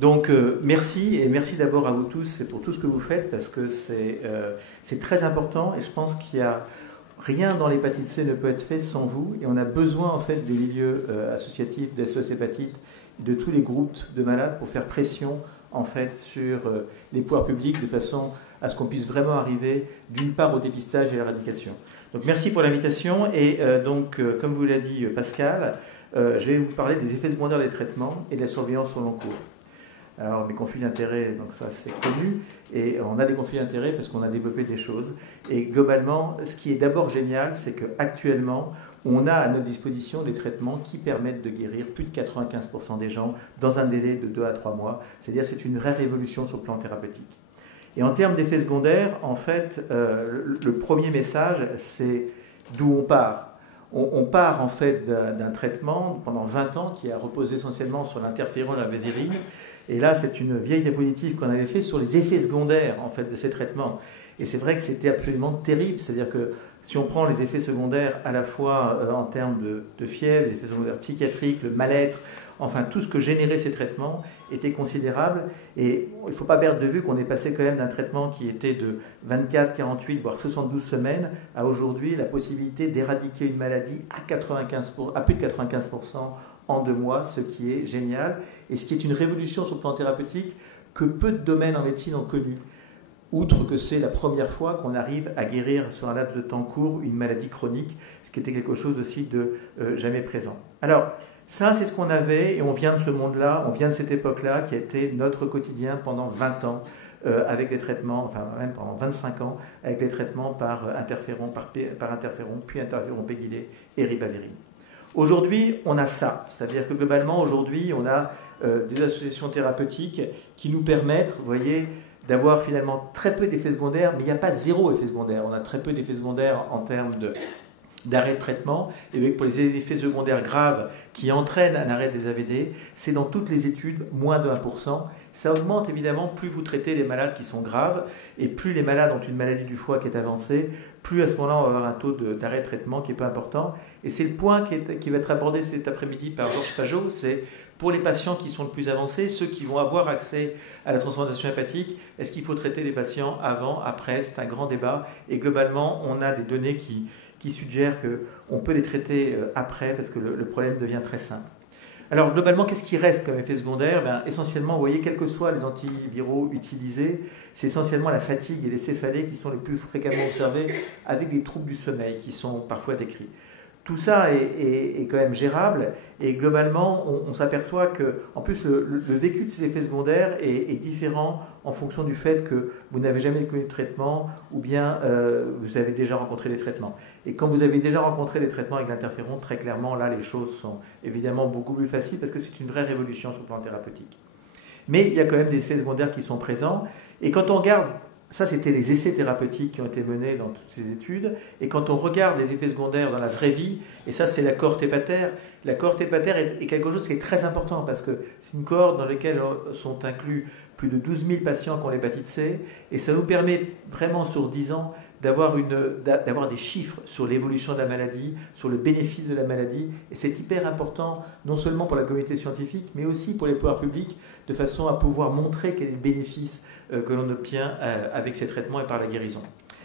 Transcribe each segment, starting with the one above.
Donc merci, et merci d'abord à vous tous pour tout ce que vous faites, parce que c'est très important, et je pense qu'il y a rien dans l'hépatite C ne peut être fait sans vous, et on a besoin en fait des milieux associatifs, des SOS hépatite, de tous les groupes de malades pour faire pression en fait sur les pouvoirs publics de façon à ce qu'on puisse vraiment arriver d'une part au dépistage et à l'éradication. Donc merci pour l'invitation, et comme vous l'a dit Pascal, je vais vous parler des effets secondaires des traitements et de la surveillance au long cours. Alors, mes conflits d'intérêts, donc ça c'est connu, et on a des conflits d'intérêts parce qu'on a développé des choses. Et globalement, ce qui est d'abord génial, c'est qu'actuellement, on a à notre disposition des traitements qui permettent de guérir plus de 95% des gens dans un délai de 2 à 3 mois. C'est-à-dire c'est une vraie révolution sur le plan thérapeutique. Et en termes d'effets secondaires, en fait, le premier message, c'est d'où on part. On part en fait d'un traitement pendant 20 ans qui a reposé essentiellement sur l'interféron et la védérine. Et là, c'est une vieille diapositive qu'on avait fait sur les effets secondaires en fait, de ces traitements. Et c'est vrai que c'était absolument terrible. C'est-à-dire que si on prend les effets secondaires à la fois en termes de fièvre, les effets secondaires psychiatriques, le mal-être, enfin tout ce que généraient ces traitements était considérable. Et il ne faut pas perdre de vue qu'on est passé quand même d'un traitement qui était de 24, 48, voire 72 semaines à aujourd'hui la possibilité d'éradiquer une maladie à plus de 95% en 2 mois, ce qui est génial, et ce qui est une révolution sur le plan thérapeutique que peu de domaines en médecine ont connu. Outre que c'est la première fois qu'on arrive à guérir sur un laps de temps court une maladie chronique, ce qui était quelque chose aussi de jamais présent. Alors, ça c'est ce qu'on avait, et on vient de ce monde-là, on vient de cette époque-là, qui a été notre quotidien pendant 20 ans, avec des traitements, enfin même pendant 25 ans, avec des traitements par interféron, puis interféron pégylé et ribavirin. Aujourd'hui, on a ça, c'est-à-dire que globalement, aujourd'hui, on a des associations thérapeutiques qui nous permettent, vous voyez, d'avoir finalement très peu d'effets secondaires, mais il n'y a pas zéro effet secondaire. On a très peu d'effets secondaires en termes d'arrêt de traitement, et pour les effets secondaires graves qui entraînent un arrêt des AVD, c'est dans toutes les études moins de 1%. Ça augmente évidemment plus vous traitez les malades qui sont graves, et plus les malades ont une maladie du foie qui est avancée, plus à ce moment-là on va avoir un taux d'arrêt de traitement qui est peu important. Et c'est le point qui va être abordé cet après-midi par Georges Pajot, c'est pour les patients qui sont le plus avancés, ceux qui vont avoir accès à la transplantation hépatique, est-ce qu'il faut traiter les patients avant, après? C'est un grand débat, et globalement on a des données qui suggèrent qu'on peut les traiter après parce que le problème devient très simple. Alors globalement, qu'est-ce qui reste comme effet secondaire? Essentiellement, vous voyez, quels que soient les antiviraux utilisés, c'est essentiellement la fatigue et les céphalées qui sont les plus fréquemment observés, avec des troubles du sommeil qui sont parfois décrits. Tout ça est quand même gérable, et globalement, on s'aperçoit que, en plus, le vécu de ces effets secondaires est différent en fonction du fait que vous n'avez jamais connu de traitement ou bien vous avez déjà rencontré les traitements. Et quand vous avez déjà rencontré les traitements avec l'interféron, très clairement, là, les choses sont évidemment beaucoup plus faciles parce que c'est une vraie révolution sur le plan thérapeutique. Mais il y a quand même des effets secondaires qui sont présents, et quand on regarde. Ça, c'était les essais thérapeutiques qui ont été menés dans toutes ces études. Et quand on regarde les effets secondaires dans la vraie vie, et ça, c'est la cohorte hépataire, la cohorte hépataire est quelque chose qui est très important parce que c'est une cohorte dans laquelle sont inclus plus de 12 000 patients qui ont l'hépatite C. Et ça nous permet vraiment, sur 10 ans, d'avoir des chiffres sur l'évolution de la maladie, sur le bénéfice de la maladie. Et c'est hyper important, non seulement pour la communauté scientifique, mais aussi pour les pouvoirs publics, de façon à pouvoir montrer quel est le bénéfice que l'on obtient avec ces traitements et par la guérison.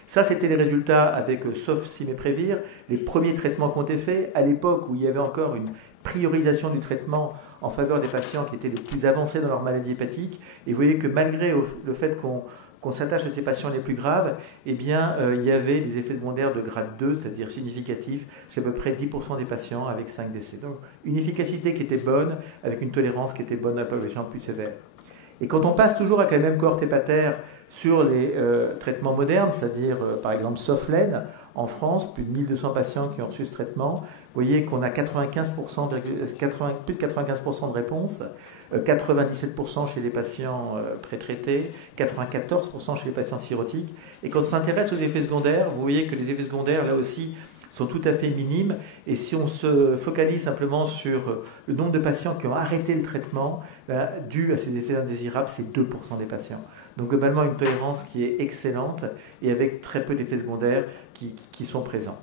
Ça, c'était les résultats avec Sofosbuvir, les premiers traitements qui ont été faits, à l'époque où il y avait encore une priorisation du traitement en faveur des patients qui étaient les plus avancés dans leur maladie hépatique. Et vous voyez que malgré le fait qu'on s'attache à ces patients les plus graves, eh bien, il y avait des effets secondaires de grade 2, c'est-à-dire significatifs, chez à peu près 10% des patients avec 5 décès. Donc, une efficacité qui était bonne, avec une tolérance qui était bonne à la population plus sévère. Et quand on passe toujours avec la même cohorte hépataire sur les traitements modernes, c'est-à-dire par exemple Sofled, en France, plus de 1200 patients qui ont reçu ce traitement, vous voyez qu'on a plus de 95% de réponses, 97% chez les patients pré-traités, 94% chez les patients cirrhotiques. Et quand on s'intéresse aux effets secondaires, vous voyez que les effets secondaires, là aussi, sont tout à fait minimes. Et si on se focalise simplement sur le nombre de patients qui ont arrêté le traitement, dû à ces effets indésirables, c'est 2% des patients. Donc globalement, une tolérance qui est excellente et avec très peu d'effets secondaires qui sont présents.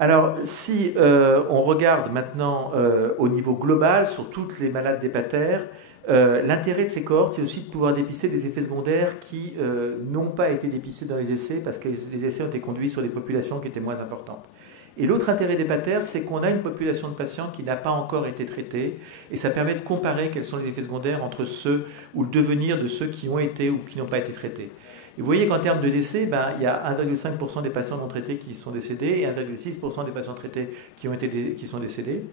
Alors, si on regarde maintenant au niveau global sur toutes les malades d'hépataire, L'intérêt de ces cohortes, c'est aussi de pouvoir dépister des effets secondaires qui n'ont pas été dépistés dans les essais parce que les essais ont été conduits sur des populations qui étaient moins importantes. Et l'autre intérêt des patères, c'est qu'on a une population de patients qui n'a pas encore été traitée, et ça permet de comparer quels sont les effets secondaires entre ceux ou le devenir de ceux qui ont été ou qui n'ont pas été traités. Et vous voyez qu'en termes de décès, il y a 1,5% des patients non traités qui sont décédés et 1,6% des patients traités qui sont décédés.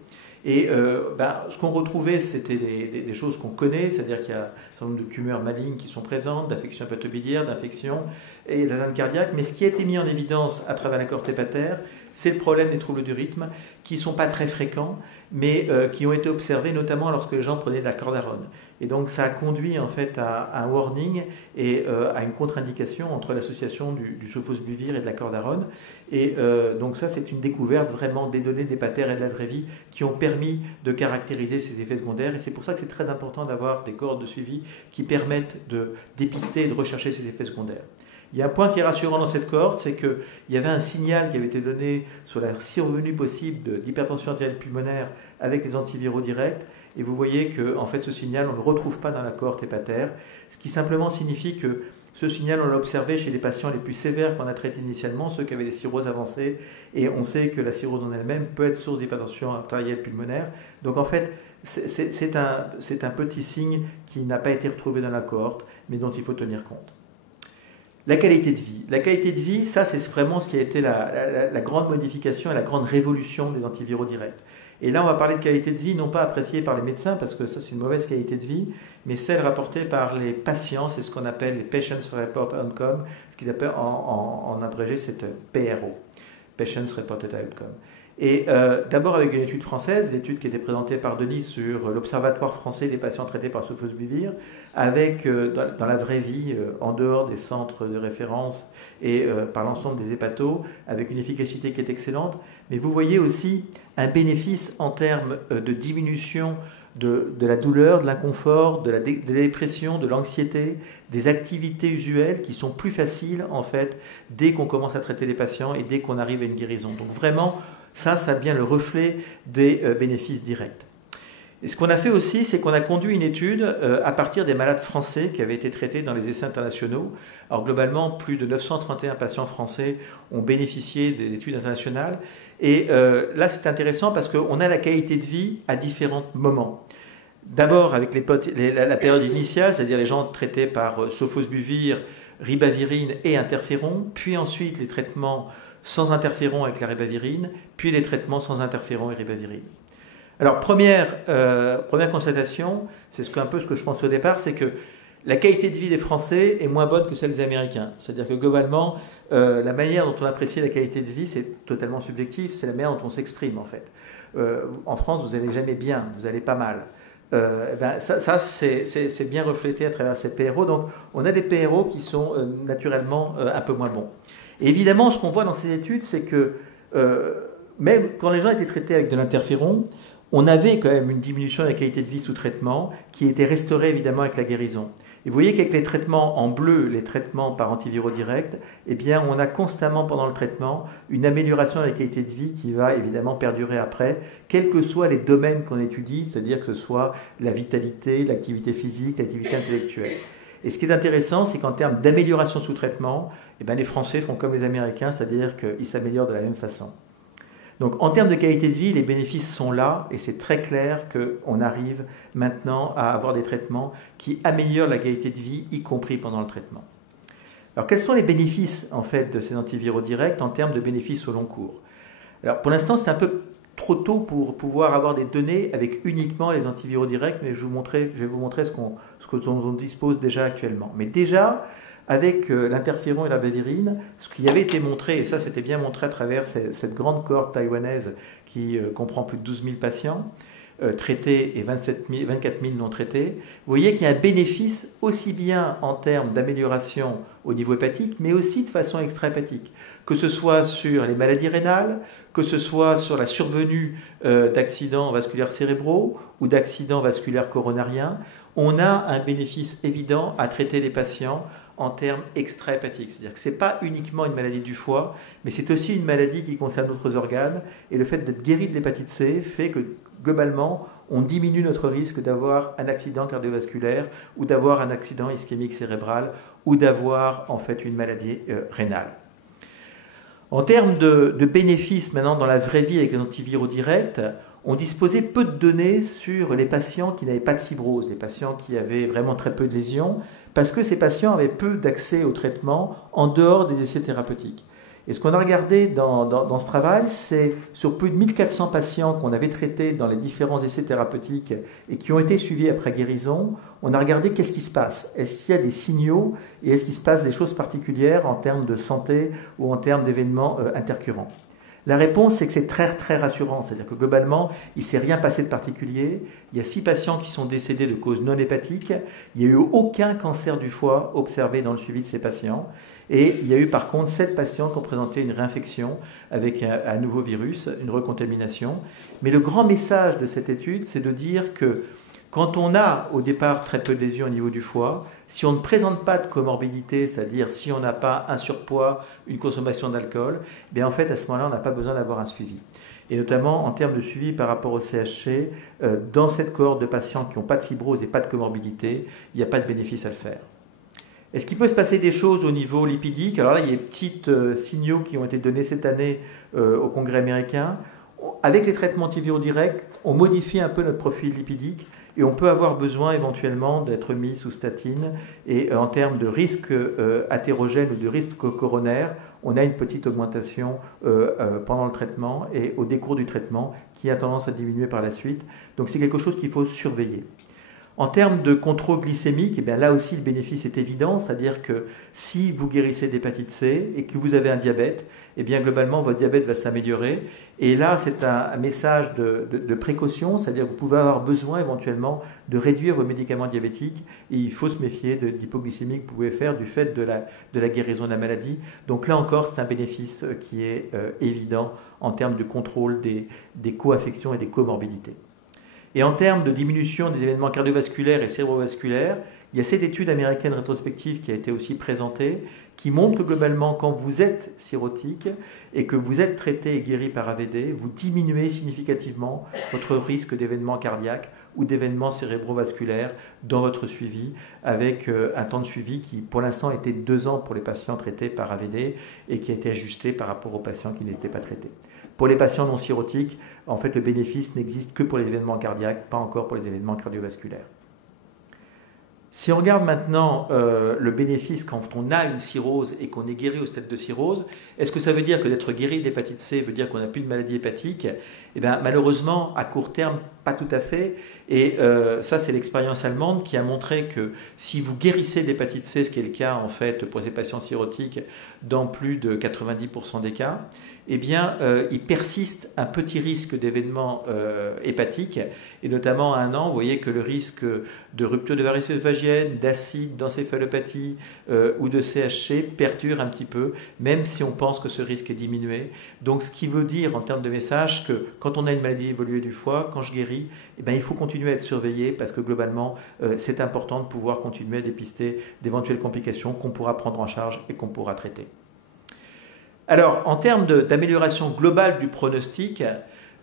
Et ce qu'on retrouvait, c'était des choses qu'on connaît, c'est-à-dire qu'il y a un certain nombre de tumeurs malignes qui sont présentes, d'affections hépatobiliaires, d'infections et d'atteinte cardiaque. Mais ce qui a été mis en évidence à travers la cohorte hépataire, c'est le problème des troubles du rythme, qui ne sont pas très fréquents, mais qui ont été observés notamment lorsque les gens prenaient de la cordarone. Et donc ça a conduit en fait à un warning et à une contre-indication entre l'association du sofosbuvir et de la cordarone. Et donc ça, c'est une découverte vraiment des données des patères et de la vraie vie qui ont permis de caractériser ces effets secondaires. Et c'est pour ça que c'est très important d'avoir des cohortes de suivi qui permettent de dépister et de rechercher ces effets secondaires. Il y a un point qui est rassurant dans cette cohorte, c'est qu'il y avait un signal qui avait été donné sur la survenue possible d'hypertension artérielle pulmonaire avec les antiviraux directs. Et vous voyez que en fait, ce signal, on ne le retrouve pas dans la cohorte hépataire, ce qui simplement signifie que ce signal, on l'a observé chez les patients les plus sévères qu'on a traités initialement, ceux qui avaient des cirrhoses avancées, et on sait que la cirrhose en elle-même peut être source d'hypertension artérielle pulmonaire. Donc en fait, c'est un petit signe qui n'a pas été retrouvé dans la cohorte, mais dont il faut tenir compte. La qualité de vie. La qualité de vie, ça c'est vraiment ce qui a été la grande modification et la grande révolution des antiviraux directs. Et là, on va parler de qualité de vie, non pas appréciée par les médecins, parce que ça c'est une mauvaise qualité de vie, mais celle rapportée par les patients, c'est ce qu'on appelle les Patients Reported Outcome, ce qu'ils appellent en abrégé, c'est PRO, Patients Reported Outcome. Et d'abord avec une étude française, l'étude qui était présentée par Denis sur l'Observatoire français des patients traités par sofosbuvir, avec dans la vraie vie, en dehors des centres de référence et par l'ensemble des hépatos, avec une efficacité qui est excellente. Mais vous voyez aussi un bénéfice en termes de diminution de la douleur, de l'inconfort, de la dépression, de l'anxiété, des activités usuelles qui sont plus faciles en fait dès qu'on commence à traiter les patients et dès qu'on arrive à une guérison. Donc vraiment, ça vient le reflet des bénéfices directs. Et ce qu'on a fait aussi, c'est qu'on a conduit une étude à partir des malades français qui avaient été traités dans les essais internationaux. Alors globalement, plus de 931 patients français ont bénéficié des études internationales. Et là, c'est intéressant parce qu'on a la qualité de vie à différents moments. D'abord avec la période initiale, c'est-à-dire les gens traités par sofosbuvir, ribavirine et interféron, puis ensuite les traitements sans interféron avec la ribavirine, puis les traitements sans interféron et ribavirine. Alors, première constatation, c'est un peu ce que je pense au départ, c'est que la qualité de vie des Français est moins bonne que celle des Américains. C'est-à-dire que globalement, la manière dont on apprécie la qualité de vie, c'est totalement subjectif, c'est la manière dont on s'exprime en fait. En France, vous n'allez jamais bien, vous allez pas mal. C'est bien reflété à travers ces PRO. Donc, on a des PRO qui sont naturellement un peu moins bons. Et évidemment, ce qu'on voit dans ces études, c'est que même quand les gens étaient traités avec de l'interféron, on avait quand même une diminution de la qualité de vie sous traitement qui était restaurée évidemment avec la guérison. Et vous voyez qu'avec les traitements en bleu, les traitements par antiviraux directs, eh bien, on a constamment pendant le traitement une amélioration de la qualité de vie qui va évidemment perdurer après, quels que soient les domaines qu'on étudie, c'est-à-dire que ce soit la vitalité, l'activité physique, l'activité intellectuelle. Et ce qui est intéressant, c'est qu'en termes d'amélioration sous traitement, eh bien, les Français font comme les Américains, c'est-à-dire qu'ils s'améliorent de la même façon. Donc en termes de qualité de vie, les bénéfices sont là et c'est très clair qu'on arrive maintenant à avoir des traitements qui améliorent la qualité de vie, y compris pendant le traitement. Alors quels sont les bénéfices en fait de ces antiviraux directs en termes de bénéfices au long cours? Alors pour l'instant, c'est un peu trop tôt pour pouvoir avoir des données avec uniquement les antiviraux directs, mais je vais vous montrer ce dont on dispose déjà actuellement. Mais déjà, avec l'interféron et la ribavirine, ce qui avait été montré, et ça c'était bien montré à travers cette grande cohorte taïwanaise qui comprend plus de 12 000 patients traités et 24 000 non traités, vous voyez qu'il y a un bénéfice aussi bien en termes d'amélioration au niveau hépatique, mais aussi de façon extra-hépatique, que ce soit sur les maladies rénales, que ce soit sur la survenue d'accidents vasculaires cérébraux ou d'accidents vasculaires coronariens. On a un bénéfice évident à traiter les patients en termes extra-hépatiques. C'est-à-dire que ce n'est pas uniquement une maladie du foie, mais c'est aussi une maladie qui concerne d'autres organes. Et le fait d'être guéri de l'hépatite C fait que, globalement, on diminue notre risque d'avoir un accident cardiovasculaire ou d'avoir un accident ischémique cérébral ou d'avoir en fait une maladie rénale. En termes de bénéfices maintenant dans la vraie vie avec les antiviraux directs, on disposait peu de données sur les patients qui n'avaient pas de fibrose, les patients qui avaient vraiment très peu de lésions, parce que ces patients avaient peu d'accès au traitement en dehors des essais thérapeutiques. Et ce qu'on a regardé dans ce travail, c'est sur plus de 1400 patients qu'on avait traités dans les différents essais thérapeutiques et qui ont été suivis après guérison, on a regardé qu'est-ce qui se passe. Est-ce qu'il y a des signaux et est-ce qu'il se passe des choses particulières en termes de santé ou en termes d'événements intercurrents. La réponse, c'est que c'est très, très rassurant. C'est-à-dire que globalement, il ne s'est rien passé de particulier. Il y a 6 patients qui sont décédés de cause non hépatique. Il n'y a eu aucun cancer du foie observé dans le suivi de ces patients. Et il y a eu par contre 7 patients qui ont présenté une réinfection avec un nouveau virus, une recontamination. Mais le grand message de cette étude, c'est de dire que quand on a au départ très peu de lésions au niveau du foie, si on ne présente pas de comorbidité, c'est-à-dire si on n'a pas un surpoids, une consommation d'alcool, bien en fait à ce moment-là on n'a pas besoin d'avoir un suivi. Et notamment en termes de suivi par rapport au CHC, dans cette cohorte de patients qui n'ont pas de fibrose et pas de comorbidité, il n'y a pas de bénéfice à le faire. Est-ce qu'il peut se passer des choses au niveau lipidique? Alors là, il y a des petits signaux qui ont été donnés cette année au Congrès américain. Avec les traitements antiviraux directs, on modifie un peu notre profil lipidique et on peut avoir besoin éventuellement d'être mis sous statine. Et en termes de risque athérogène ou de risque coronaire, on a une petite augmentation pendant le traitement et au décours du traitement qui a tendance à diminuer par la suite. Donc c'est quelque chose qu'il faut surveiller. En termes de contrôle glycémique, eh bien là aussi le bénéfice est évident, c'est-à-dire que si vous guérissez d'hépatite C et que vous avez un diabète, eh bien globalement votre diabète va s'améliorer. Et là c'est un message de précaution, c'est-à-dire que vous pouvez avoir besoin éventuellement de réduire vos médicaments diabétiques et il faut se méfier de l'hypoglycémie que vous pouvez faire du fait de la guérison de la maladie. Donc là encore c'est un bénéfice qui est évident en termes de contrôle des co-affections et des comorbidités. Et en termes de diminution des événements cardiovasculaires et cérébrovasculaires, il y a cette étude américaine rétrospective qui a été aussi présentée, qui montre que globalement, quand vous êtes cirrhotique et que vous êtes traité et guéri par AVD, vous diminuez significativement votre risque d'événements cardiaques ou d'événements cérébrovasculaires dans votre suivi, avec un temps de suivi qui, pour l'instant, était 2 ans pour les patients traités par AVD et qui a été ajusté par rapport aux patients qui n'étaient pas traités. Pour les patients non cirrhotiques, en fait, le bénéfice n'existe que pour les événements cardiaques, pas encore pour les événements cardiovasculaires. Si on regarde maintenant le bénéfice quand on a une cirrhose et qu'on est guéri au stade de cirrhose, est-ce que ça veut dire que d'être guéri d'hépatite C veut dire qu'on n'a plus de maladie hépatique? Eh bien, malheureusement, à court terme, pas tout à fait. Et ça, c'est l'expérience allemande qui a montré que si vous guérissez d'hépatite C, ce qui est le cas en fait pour ces patients cirrhotiques dans plus de 90% des cas, eh bien, il persiste un petit risque d'événements hépatiques, et notamment à 1 an, vous voyez que le risque de rupture de varices œsophagiennes, d'acide, d'encéphalopathie ou de CHC perdure un petit peu, même si on pense que ce risque est diminué. Donc, ce qui veut dire en termes de message que quand on a une maladie évoluée du foie, quand je guéris, eh bien, il faut continuer à être surveillé parce que globalement, c'est important de pouvoir continuer à dépister d'éventuelles complications qu'on pourra prendre en charge et qu'on pourra traiter. Alors, en termes d'amélioration globale du pronostic,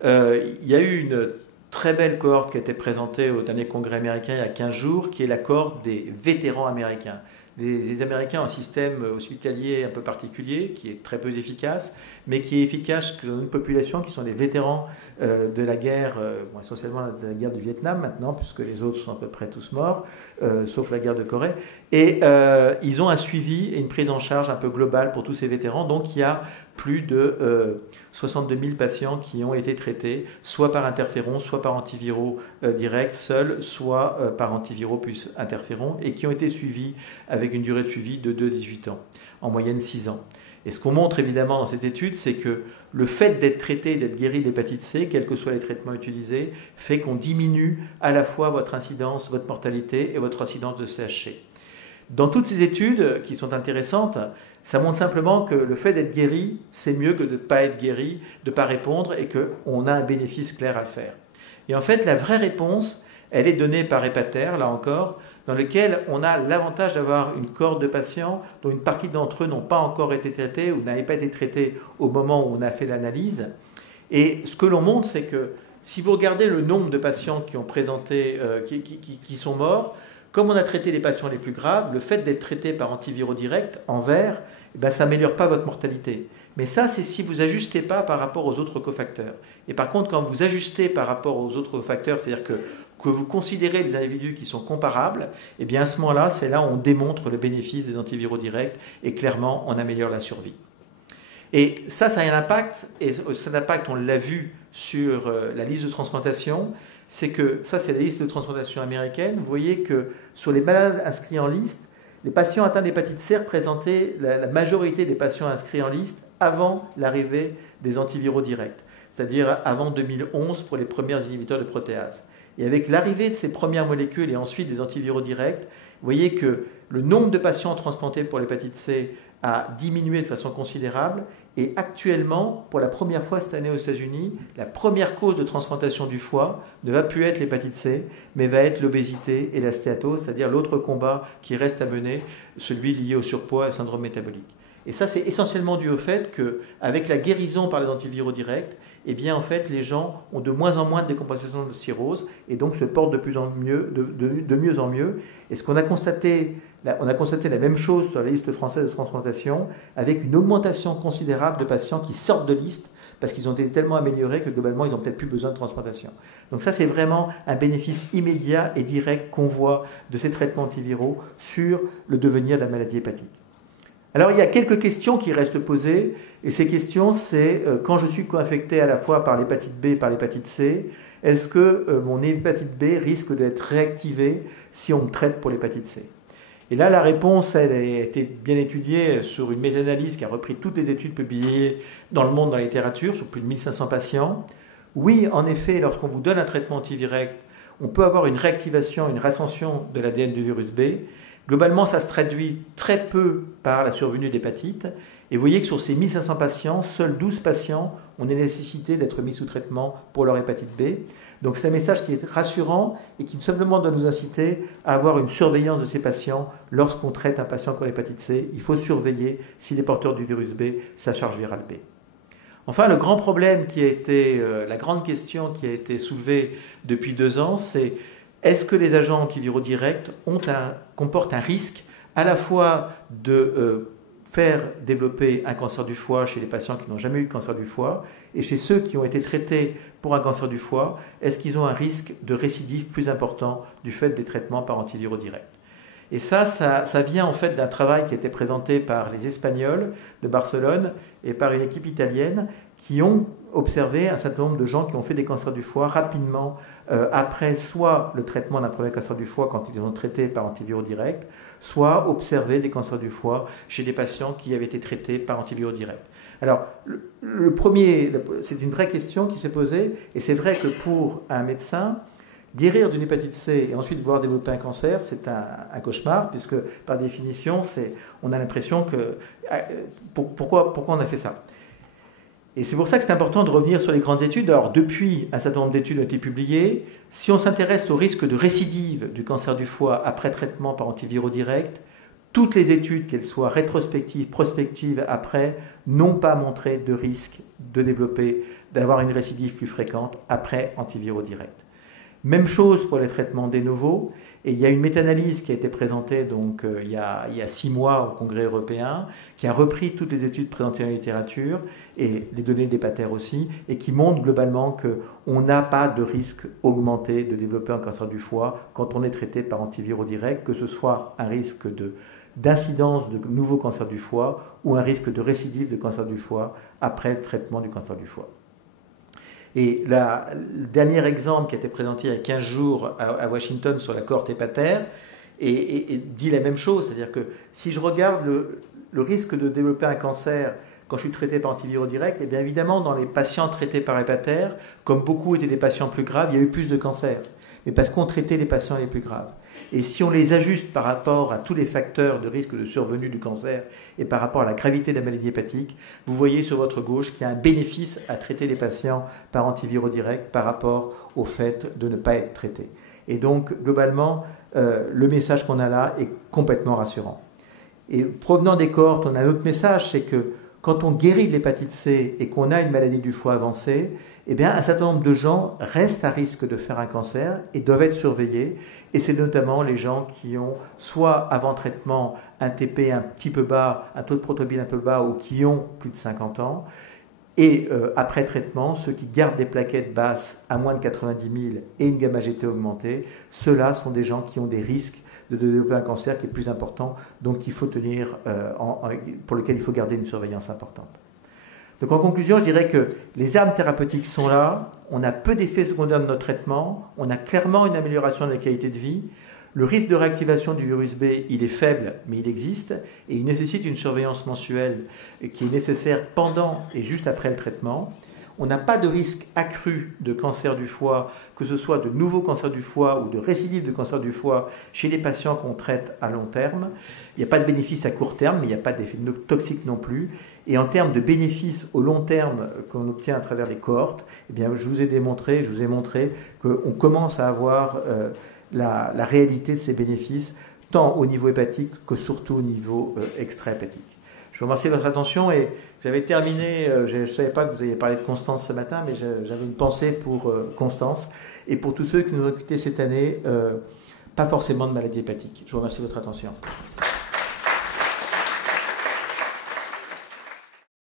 il y a eu une très belle cohorte qui a été présentée au dernier congrès américain il y a 15 jours, qui est la cohorte des vétérans américains. Les Américains ont un système hospitalier un peu particulier, qui est très peu efficace, mais qui est efficace dans une population qui sont les vétérans de la guerre, essentiellement de la guerre du Vietnam maintenant, puisque les autres sont à peu près tous morts, sauf la guerre de Corée. Et ils ont un suivi et une prise en charge un peu globale pour tous ces vétérans. Donc il y a plus de 62 000 patients qui ont été traités, soit par interféron, soit par antiviraux directs, seuls, soit par antiviraux plus interféron, et qui ont été suivis avec une durée de suivi de 2 à 18 ans, en moyenne 6 ans. Et ce qu'on montre évidemment dans cette étude, c'est que le fait d'être traité, d'être guéri d'hépatite C, quels que soient les traitements utilisés, fait qu'on diminue à la fois votre incidence, votre mortalité et votre incidence de CHC. Dans toutes ces études qui sont intéressantes, ça montre simplement que le fait d'être guéri, c'est mieux que de ne pas être guéri, de ne pas répondre et qu'on a un bénéfice clair à le faire. Et en fait, la vraie réponse, elle est donnée par hépatère, là encore, dans lequel on a l'avantage d'avoir une cohorte de patients dont une partie d'entre eux n'ont pas encore été traités ou n'avaient pas été traités au moment où on a fait l'analyse. Et ce que l'on montre, c'est que si vous regardez le nombre de patients qui ont présenté, qui sont morts, comme on a traité les patients les plus graves, le fait d'être traité par antiviraux directs en vert, eh ben, ça n'améliore pas votre mortalité. Mais ça, c'est si vous n'ajustez pas par rapport aux autres cofacteurs. Et par contre, quand vous ajustez par rapport aux autres cofacteurs, c'est-à-dire que vous considérez les individus qui sont comparables, eh bien à ce moment-là, c'est là où on démontre le bénéfice des antiviraux directs et clairement, on améliore la survie. Et ça a un impact, et cet impact, on l'a vu sur la liste de transplantation, c'est que, ça c'est la liste de transplantation américaine, vous voyez que sur les malades inscrits en liste, les patients atteints d'hépatite C représentaient la majorité des patients inscrits en liste avant l'arrivée des antiviraux directs, c'est-à-dire avant 2011 pour les premiers inhibiteurs de protéase. Et avec l'arrivée de ces premières molécules et ensuite des antiviraux directs, vous voyez que le nombre de patients transplantés pour l'hépatite C a diminué de façon considérable. Et actuellement, pour la première fois cette année aux États-Unis, la première cause de transplantation du foie ne va plus être l'hépatite C, mais va être l'obésité et la stéatose, c'est-à-dire l'autre combat qui reste à mener, celui lié au surpoids et au syndrome métabolique. Et ça, c'est essentiellement dû au fait qu'avec la guérison par les antiviraux directs, eh bien, en fait, les gens ont de moins en moins de décompensation de cirrhose et donc se portent de mieux en mieux. Et ce qu'on a constaté, on a constaté la même chose sur la liste française de transplantation, avec une augmentation considérable de patients qui sortent de liste parce qu'ils ont été tellement améliorés que globalement, ils n'ont peut-être plus besoin de transplantation. Donc ça, c'est vraiment un bénéfice immédiat et direct qu'on voit de ces traitements antiviraux sur le devenir de la maladie hépatique. Alors, il y a quelques questions qui restent posées, et ces questions, c'est quand je suis co-infecté à la fois par l'hépatite B et par l'hépatite C, est-ce que mon hépatite B risque d'être réactivée si on me traite pour l'hépatite C? Et là, la réponse, elle a été bien étudiée sur une méta-analyse qui a repris toutes les études publiées dans le monde, dans la littérature, sur plus de 1500 patients. Oui, en effet, lorsqu'on vous donne un traitement antivirect, on peut avoir une réactivation, une réascension de l'ADN du virus B. Globalement, ça se traduit très peu par la survenue d'hépatite. Et vous voyez que sur ces 1500 patients, seuls 12 patients ont la nécessité d'être mis sous traitement pour leur hépatite B. Donc c'est un message qui est rassurant et qui simplement doit nous inciter à avoir une surveillance de ces patients lorsqu'on traite un patient pour l'hépatite C. Il faut surveiller s'il est porteur du virus B, sa charge virale B. Enfin, le grand problème qui a été, la grande question qui a été soulevée depuis 2 ans, c'est est-ce que les agents antiviraux directs comportent un risque à la fois de faire développer un cancer du foie chez les patients qui n'ont jamais eu de cancer du foie et chez ceux qui ont été traités pour un cancer du foie, est-ce qu'ils ont un risque de récidive plus important du fait des traitements par antiviraux directs? Et ça vient en fait d'un travail qui a été présenté par les Espagnols de Barcelone et par une équipe italienne qui ont observé un certain nombre de gens qui ont fait des cancers du foie rapidement après soit le traitement d'un premier cancer du foie quand ils ont traités par antiviraux directs, soit observé des cancers du foie chez des patients qui avaient été traités par antiviraux directs. Alors, le premier, c'est une vraie question qui s'est posée, et c'est vrai que pour un médecin, guérir d'une hépatite C et ensuite voir développer un cancer, c'est un cauchemar, puisque par définition, on a l'impression que... Pourquoi on a fait ça? Et c'est pour ça que c'est important de revenir sur les grandes études. Alors, depuis, un certain nombre d'études ont été publiées. Si on s'intéresse au risque de récidive du cancer du foie après traitement par antiviraux directs, toutes les études, qu'elles soient rétrospectives, prospectives, après, n'ont pas montré de risque d'avoir une récidive plus fréquente après antiviraux directs. Même chose pour les traitements de novo. Et il y a une méta-analyse qui a été présentée donc, il y a 6 mois au Congrès européen, qui a repris toutes les études présentées dans la littérature, et les données d'hépatère aussi, et qui montre globalement qu'on n'a pas de risque augmenté de développer un cancer du foie quand on est traité par antiviraux directs, que ce soit un risque d'incidence de nouveaux cancers du foie ou un risque de récidive de cancer du foie après le traitement du cancer du foie. Et le dernier exemple qui a été présenté il y a 15 jours à Washington sur la cohorte hépatère et dit la même chose, c'est-à-dire que si je regarde le risque de développer un cancer quand je suis traité par antiviraux directs, et bien évidemment dans les patients traités par hépatère, comme beaucoup étaient des patients plus graves, il y a eu plus de cancers. mais parce qu'on traitait les patients les plus graves. Et si on les ajuste par rapport à tous les facteurs de risque de survenue du cancer et par rapport à la gravité de la maladie hépatique, vous voyez sur votre gauche qu'il y a un bénéfice à traiter les patients par antiviraux directs par rapport au fait de ne pas être traités. Et donc, globalement, le message qu'on a là est complètement rassurant. Et provenant des cohortes, on a un autre message, c'est que quand on guérit de l'hépatite C et qu'on a une maladie du foie avancée, eh bien, un certain nombre de gens restent à risque de faire un cancer et doivent être surveillés. Et c'est notamment les gens qui ont soit avant traitement un TP un petit peu bas, un taux de protéines un peu bas ou qui ont plus de 50 ans. Et après traitement, ceux qui gardent des plaquettes basses à moins de 90 000 et une gamma GT augmentée, ceux-là sont des gens qui ont des risques de développer un cancer qui est plus important, donc il faut tenir, pour lequel il faut garder une surveillance importante. Donc en conclusion, je dirais que les armes thérapeutiques sont là, on a peu d'effets secondaires de notre traitement, on a clairement une amélioration de la qualité de vie, le risque de réactivation du virus B, il est faible, mais il existe, et il nécessite une surveillance mensuelle qui est nécessaire pendant et juste après le traitement. On n'a pas de risque accru de cancer du foie, que ce soit de nouveaux cancers du foie ou de récidives de cancer du foie chez les patients qu'on traite à long terme. Il n'y a pas de bénéfice à court terme, mais il n'y a pas d'effet toxique non plus. Et en termes de bénéfices au long terme qu'on obtient à travers les cohortes, eh bien, je vous ai montré qu'on commence à avoir la réalité de ces bénéfices, tant au niveau hépatique que surtout au niveau extra-hépatique. Je vous remercie de votre attention et j'avais terminé, je ne savais pas que vous alliez parler de Constance ce matin, mais j'avais une pensée pour Constance et pour tous ceux qui nous ont quittés cette année, pas forcément de maladie hépatique. Je vous remercie de votre attention.